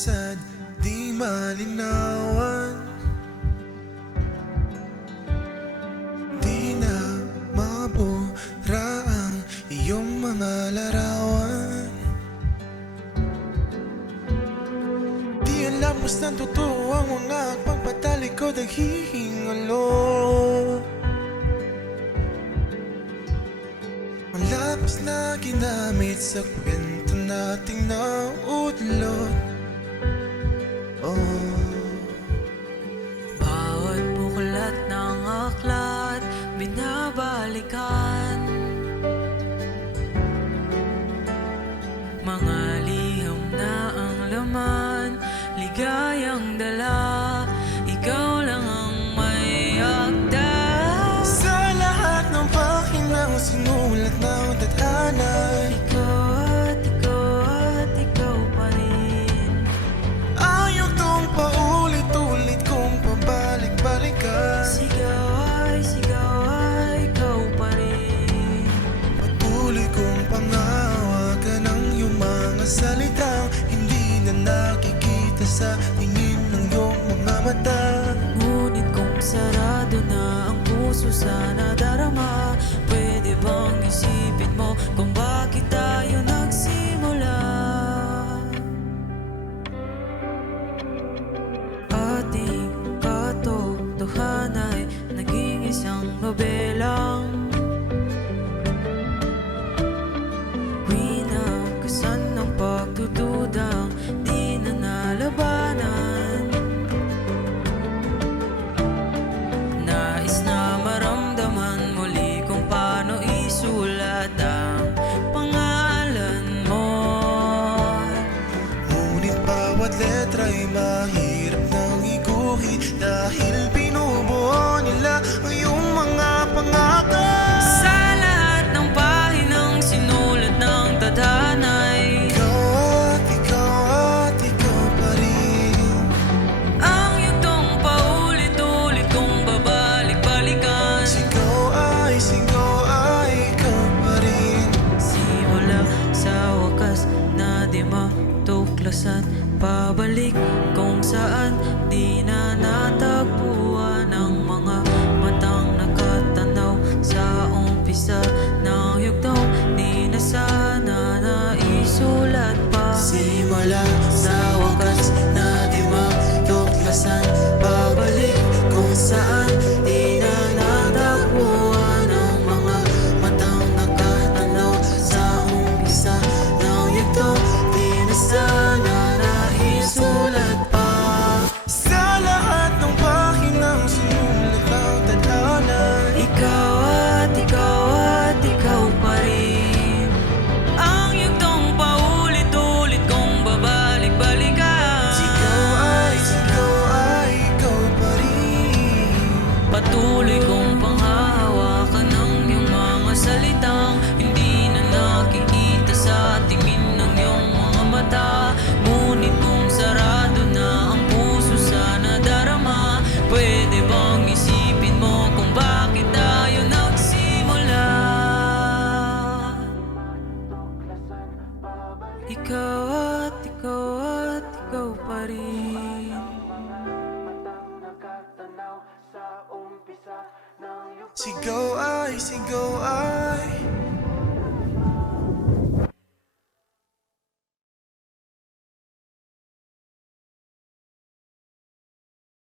sad, di malinawan. Di na mabura ang iyong mga larawan. Di alam kung saan totoo ang mga pagpatalikod at hihingalo. Ang labis na ginamit sa kwento nating naudlot. Bawat buklat ng aklat binabalikan, mga liham na ang laman, ligayang dala, ikaw lang ang may akda. Sa lahat ng pahinang sinulat ng tadhana, Ikaw at ikaw pa rin. ayaw tong paulit-ulit kong pabalik-balikan. Sigaw ay ikaw pa rin. Patuloy kong pangawakan ang iyong mga salitang hindi na nakikita sa tingin ng iyong mga mata. Ngunit kung sarado na ang puso sa nadarama, pwede bang isipin mo kung bakit tayo nagsimula? Ating katotohanan ay naging isang nobelang winagasan ng pagdududang di na nalabanan. Nais na maramdaman muli kung paano isulat ang pangalan mo. Ngunit bawat letra ay mahirap nang iguhit dahil binubuo nila ang iyong mga pangako. Sa lahat ng pahinang sinulat ng tadhana'y Ikaw at ikaw pa rin. ang yugtong paulit-ulit kong babalik-balikan. Sigaw ay ikaw pa rin. Simula sa wakas na di matuklasan, pabalik kung saan di na natagpuan ang mga matang nakatanaw sa umpisa ng yugtong di na sana naisulat pa. Simula Sa wakas na di matuklasan, pabalik kung saan di na natagpuan ang mga matang nakatanaw sa umpisa ng yugtong di na sana naisulat pa. sa lahat ng pahinang sinulat ng tadhana, Ikaw at ikaw pa rin. Ang yugtong paulit-ulit kong babalik-balikan. Sigaw ay ikaw pa rin. Patuloy kong panghahawakan ang iyong mga salitang hindi na nakikita sa tingin ng iyong mga mata. Ngunit kung sarado na ang puso sa nadarama, pwede bang isipin mo kung bakit tayo nagsimula? Ikaw at ikaw pa rin. Sigaw ay